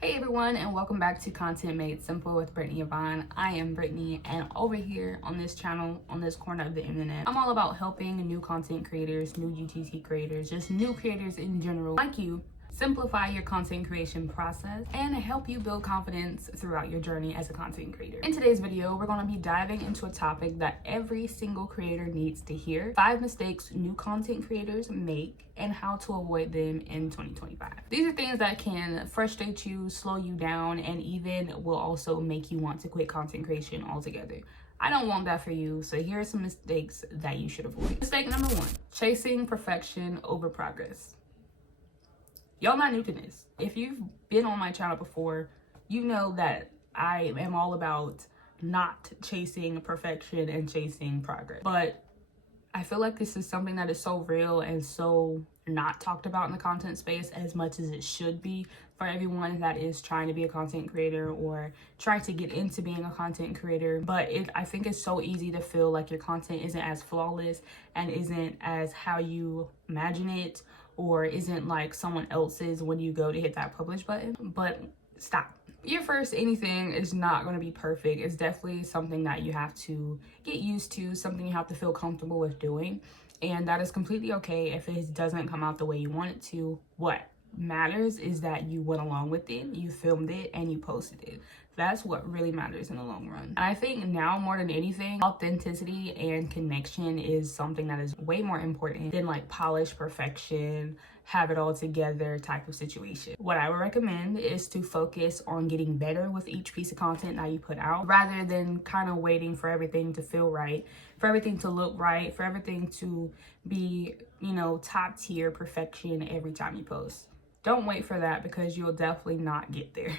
Hey everyone, and welcome back to Content Made Simple with Brittany Yvonne. I am Brittany, and over here on this channel, on this corner of the internet, I'm all about helping new content creators, new UGC creators, just new creators in general, like you, simplify your content creation process and help you build confidence throughout your journey as a content creator. In today's video, we're going to be diving into a topic that every single creator needs to hear: 5 mistakes new content creators make and how to avoid them in 2025. These are things that can frustrate you, slow you down, and even will also make you want to quit content creation altogether. I don't want that for you, so here are some mistakes that you should avoid. Mistake number 1, chasing perfection over progress. Y'all not new to this. If you've been on my channel before, you know that I am all about not chasing perfection and chasing progress. But I feel like this is something that is so real and so not talked about in the content space as much as it should be for everyone that is trying to be a content creator or trying to get into being a content creator. But I think it's so easy to feel like your content isn't as flawless and isn't as how you imagine it, or isn't like someone else's when you go to hit that publish button. But stop. Your first anything is not going to be perfect. It's definitely something that you have to get used to, something you have to feel comfortable with doing. And that is completely okay if it doesn't come out the way you want it to. What matters is that you went along with it, you filmed it, and you posted it. That's what really matters in the long run. And I think now more than anything, authenticity and connection is something that is way more important than like polished perfection, have it all together type of situation. What I would recommend is to focus on getting better with each piece of content that you put out, rather than kind of waiting for everything to feel right, for everything to look right, for everything to be, top tier perfection every time you post. Don't wait for that, because you'll definitely not get there.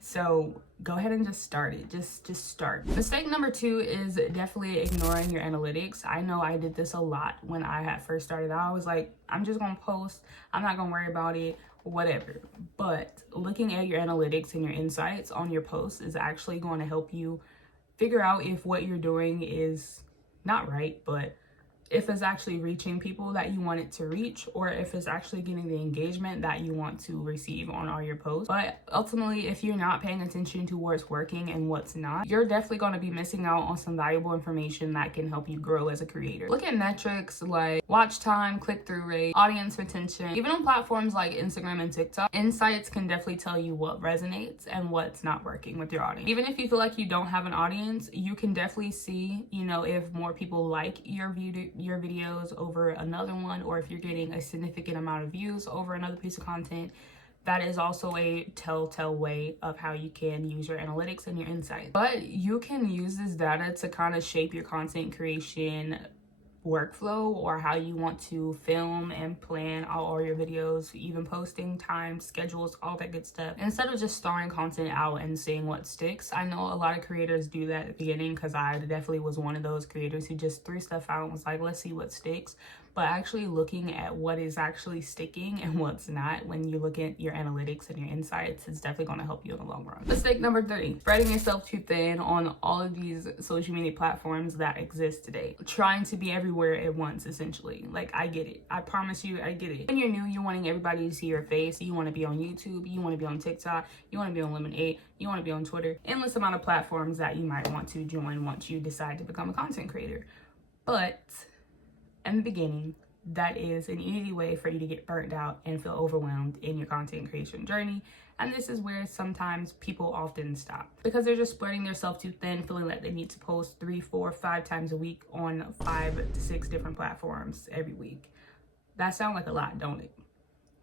So go ahead and just start it. Just start. Mistake number 2 is definitely ignoring your analytics. I know I did this a lot when I had first started. I was like, I'm just gonna post. I'm not gonna worry about it, whatever. But looking at your analytics and your insights on your posts is actually going to help you figure out if what you're doing is not right, but if it's actually reaching people that you want it to reach, or if it's actually getting the engagement that you want to receive on all your posts. But ultimately, if you're not paying attention to what's working and what's not, you're definitely going to be missing out on some valuable information that can help you grow as a creator. Look at metrics like watch time, click-through rate, audience retention. Even on platforms like Instagram and TikTok, insights can definitely tell you what resonates and what's not working with your audience. Even if you feel like you don't have an audience, you can definitely see, if more people like your videos over another one, or if you're getting a significant amount of views over another piece of content. That is also a telltale way of how you can use your analytics and your insights. But you can use this data to kind of shape your content creation workflow, or how you want to film and plan all your videos, even posting times, schedules, all that good stuff, instead of just throwing content out and seeing what sticks. I know a lot of creators do that at the beginning, because I definitely was one of those creators who just threw stuff out and was like, let's see what sticks. But actually looking at what is actually sticking and what's not, when you look at your analytics and your insights, it's definitely going to help you in the long run. Mistake number 3, spreading yourself too thin on all of these social media platforms that exist today. Trying to be everywhere at once, essentially. Like, I get it. I promise you, I get it. When you're new, you're wanting everybody to see your face. You want to be on YouTube. You want to be on TikTok. You want to be on Lemonade. You want to be on Twitter. Endless amount of platforms that you might want to join once you decide to become a content creator. But in the beginning, that is an easy way for you to get burnt out and feel overwhelmed in your content creation journey. And this is where sometimes people often stop, because they're just spreading themselves too thin, feeling like they need to post 3, 4, 5 times a week on 5 to 6 different platforms every week. That sounds like a lot, don't it?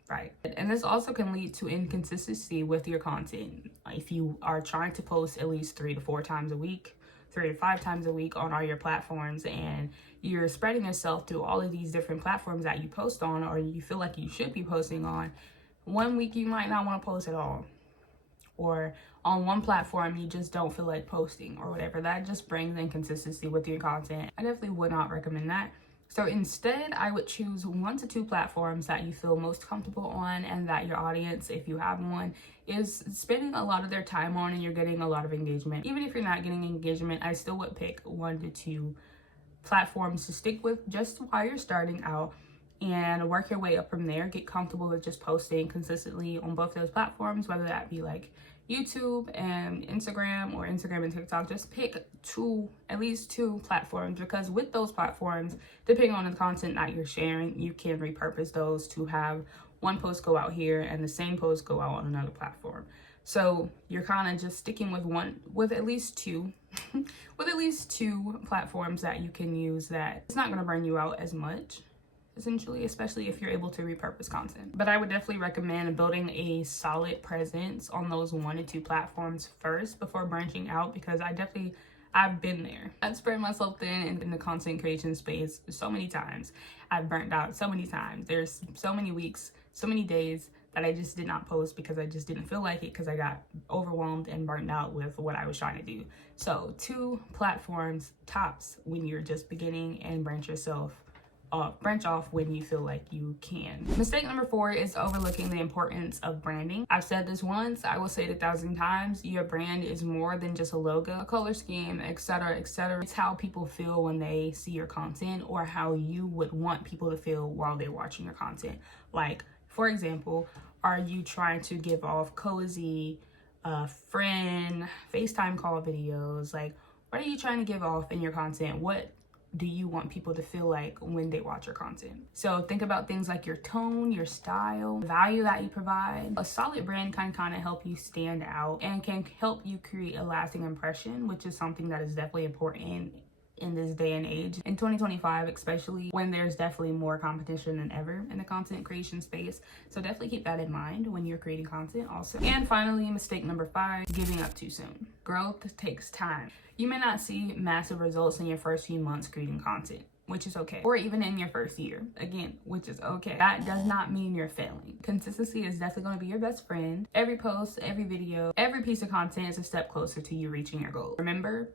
Right. And this also can lead to inconsistency with your content. If you are trying to post at least 3 to 4 times a week, 3 to 5 times a week on all your platforms, and you're spreading yourself through all of these different platforms that you post on, or you feel like you should be posting on, one week you might not want to post at all, or on one platform you just don't feel like posting, or whatever. That just brings inconsistency with your content. I definitely would not recommend that. So instead, I would choose 1 to 2 platforms that you feel most comfortable on, and that your audience, if you have one, is spending a lot of their time on, and you're getting a lot of engagement. Even if you're not getting engagement, I still would pick 1 to 2 platforms to stick with just while you're starting out, and work your way up from there. Get comfortable with just posting consistently on both those platforms, whether that be like YouTube and Instagram or Instagram and TikTok. Just pick at least two platforms, because with those platforms, depending on the content that you're sharing, you can repurpose those to have one post go out here and the same post go out on another platform. So you're kind of just sticking with at least two with at least two platforms that you can use, that it's not going to burn you out as much, essentially, especially if you're able to repurpose content. But I would definitely recommend building a solid presence on those 1 to 2 platforms first before branching out, because I've been there. I've spread myself thin in the content creation space so many times. I've burnt out so many times. There's so many weeks, so many days that I just did not post because I just didn't feel like it, because I got overwhelmed and burnt out with what I was trying to do. So 2 platforms tops when you're just beginning, and branch off when you feel like you can. Mistake number 4 is overlooking the importance of branding. I've said this once, I will say it 1,000 times. Your brand is more than just a logo, a color scheme, etc., etc. It's how people feel when they see your content, or how you would want people to feel while they're watching your content. Like, for example, are you trying to give off cozy, friend, FaceTime call videos? Like, what are you trying to give off in your content? What do you want people to feel like when they watch your content? So think about things like your tone, your style, the value that you provide. A solid brand can kind of help you stand out and can help you create a lasting impression, which is something that is definitely important in this day and age, in 2025, especially when there's definitely more competition than ever in the content creation space. So definitely keep that in mind when you're creating content also. And finally, mistake number 5, giving up too soon. Growth takes time. You may not see massive results in your first few months creating content, which is okay. Or even in your first year, again, which is okay. That does not mean you're failing. Consistency is definitely going to be your best friend. Every post, every video, every piece of content is a step closer to you reaching your goal. Remember,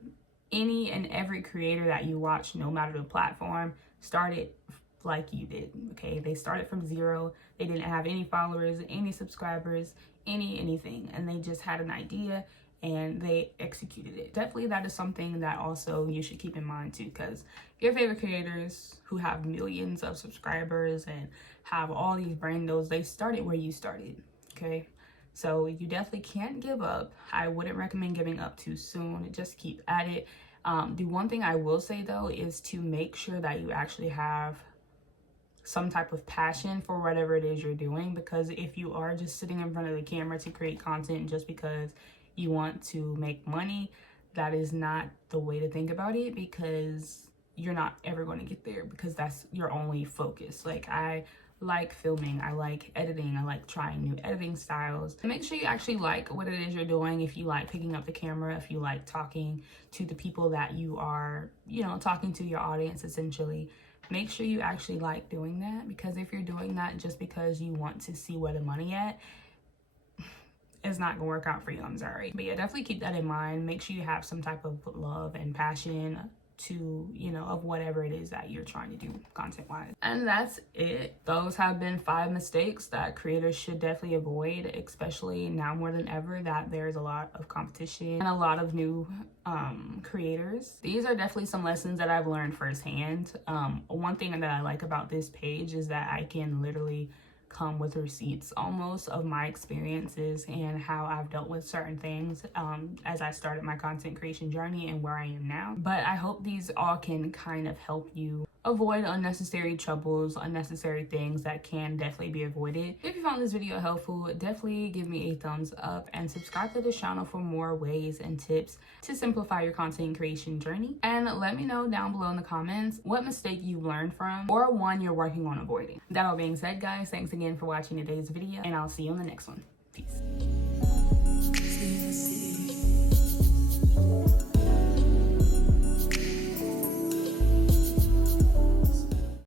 any and every creator that you watch, no matter the platform, started like you did, okay? They started from 0. They didn't have any followers, any subscribers, anything. And they just had an idea and they executed it. Definitely that is something that also you should keep in mind too, because your favorite creators who have millions of subscribers and have all these brand deals, they started where you started, okay? So you definitely can't give up. I wouldn't recommend giving up too soon. Just keep at it. The one thing I will say though is to make sure that you actually have some type of passion for whatever it is you're doing, because if you are just sitting in front of the camera to create content just because you want to make money, that is not the way to think about it, because you're not ever going to get there, because that's your only focus. Like, I like filming, I like editing, I like trying new editing styles. Make sure you actually like what it is you're doing. If you like picking up the camera, if you like talking to the people that you are, talking to your audience essentially, make sure you actually like doing that, because if you're doing that just because you want to see where the money at, it's not gonna work out for you, I'm sorry. But yeah, definitely keep that in mind. Make sure you have some type of love and passion to, of whatever it is that you're trying to do content wise. And that's it. Those have been 5 mistakes that creators should definitely avoid, especially now more than ever that there's a lot of competition and a lot of new creators. These are definitely some lessons that I've learned firsthand. One thing that I like about this page is that I can literally come with receipts almost of my experiences and how I've dealt with certain things as I started my content creation journey and where I am now. But I hope these all can kind of help you avoid unnecessary troubles, unnecessary things that can definitely be avoided. If you found this video helpful, definitely give me a thumbs up and subscribe to the channel for more ways and tips to simplify your content creation journey. And let me know down below in the comments what mistake you learned from or one you're working on avoiding. That all being said, guys, thanks again for watching today's video, and I'll see you in the next one.